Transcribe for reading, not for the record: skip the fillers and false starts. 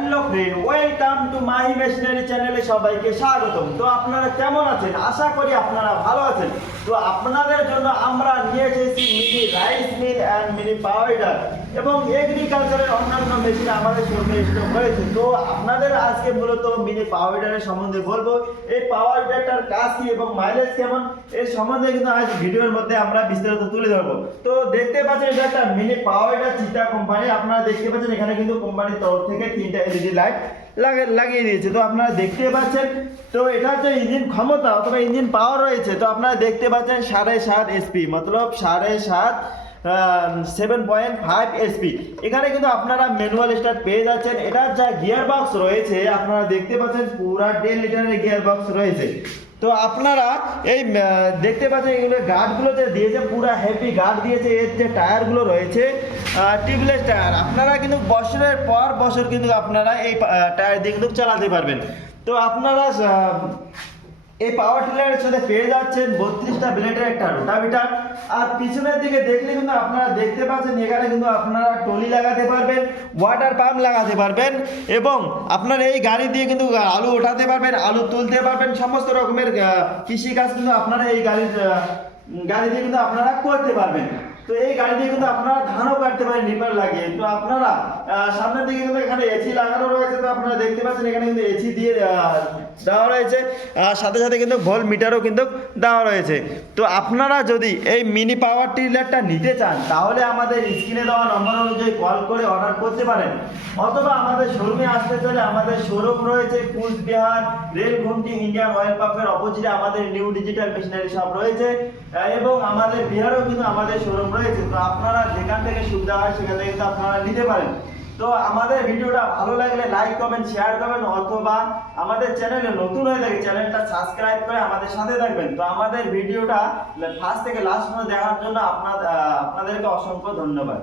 Hello friend, welcome to Mahi machinery চ্যানেলে সবাইকে স্বাগতম। তো আপনারা কেমন আছেন? আশা করি আপনারা ভালো আছেন। তো আপনাদের জন্য আমরা নিয়ে এসেছি mini rice mill and mini power এবং এগ্রিকালচারের অন্যান্য মেশিন আমাদের শোরুমে স্টক হয়েছে। তো আপনাদের আজকে মূলত মিনি পাওয়ার সম্বন্ধে বলবো। এই পাওয়ার টিলারটার কাজ কি এবং মাইলেজ কেমন এর সম্বন্ধে কিন্তু আজ ভিডিওর মধ্যে আমরা বিস্তারিত তুলে ধরবো। তো দেখতে পাচ্ছেন এটা একটা মিনি পাওয়ার চিতা কোম্পানি। আপনারা দেখতে পাচ্ছেন এখানে কিন্তু কোম্পানির তরফ থেকে 3টা এলইডি লাইট লাগিয়ে দিয়েছে। তো আপনারা দেখতে পাচ্ছেন, তো এটা যে ইঞ্জিন ক্ষমতা অথবা ইঞ্জিন পাওয়ার রয়েছে, তো আপনারা দেখতে পাচ্ছেন 7.5 এসপি, মতলব 7.5 এসপি। এখানে কিন্তু আপনারা ম্যানুয়াল স্টার্ট পেয়ে যাচ্ছেন। এটার যা গিয়ার বক্স রয়েছে আপনারা দেখতে পাচ্ছেন পুরা 1.5 লিটারের গিয়ার বক্স রয়েছে। তো আপনারা এই দেখতে পাচ্ছেন এগুলো গার্ডগুলো যে দিয়েছে পুরা হেভি গার্ড দিয়েছে। এর যে টায়ারগুলো রয়েছে টিউবলেস টায়ার, আপনারা কিন্তু বছরের পর বছর কিন্তু আপনারা এই টায়ার দিয়ে কিন্তু চালাতে পারবেন। তো আপনারা এই পাওয়ার টিলারের সাথে পেয়ে যাচ্ছেন 32টা ব্লেডের একটা রোটাভিটার। আর পিছনের দিকে দেখলে কিন্তু আপনারা দেখতে পাচ্ছেন এখানে কিন্তু আপনারা টলি লাগাতে পারবেন, ওয়াটার পাম্প লাগাতে পারবেন এবং আপনার এই গাড়ি দিয়ে কিন্তু আলু ওঠাতে পারবেন, আলু তুলতে পারবেন। সমস্ত রকমের কৃষিকাজ কিন্তু আপনারা এই গাড়ি দিয়ে কিন্তু আপনারা করতে পারবেন। তো এই গাড়ি দিয়ে কিন্তু আপনারা ধানও কাটতে পারেন ডিপার লাগিয়ে। তো আপনারা সামনের দিকে কিন্তু এখানে এসি লাগানো রয়েছে। তো আপনারা দেখতে পাচ্ছেন এখানে কিন্তু এসি দিয়ে দেওয়া রয়েছে, সাথে সাথে কিন্তু ভোল্ট মিটারও কিন্তু দেওয়া রয়েছে। তো আপনারা যদি এই মিনি পাওয়ার টিলারটা নিতে চান তাহলে আমাদের স্ক্রিনে দেওয়া নম্বর অনুযায়ী কল করে অর্ডার করতে পারেন, অথবা আমাদের শোরুমে আসতে চলে আমাদের শোরুম রয়েছে কুচবিহার রেল ঘুমটি ইন্ডিয়ান অয়েল পাম্পের অপোজিটে আমাদের নিউ ডিজিটাল মেশিনারি শপ রয়েছে এবং আমাদের বিহারেও কিন্তু আমাদের শোরুম রয়েছে। তো আপনারা যেখান থেকে সুবিধা হয় সেখান থেকে কিন্তু আপনারা নিতে পারেন। তো আমাদের ভিডিওটা ভালো লাগলে লাইক কমেন্ট শেয়ার করবেন, অথবা আমাদের চ্যানেলে নতুন হয়ে থাকে চ্যানেলটা সাবস্ক্রাইব করে আমাদের সাথে থাকবেন। তো আমাদের ভিডিওটা ফার্স্ট থেকে লাস্ট পর্যন্ত দেখার জন্য আপনাদেরকে অসংখ্য ধন্যবাদ।